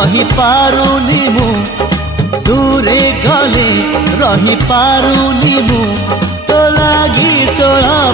रही पारुनी मु दूरे गले रही पारुनी मु तो लागी 16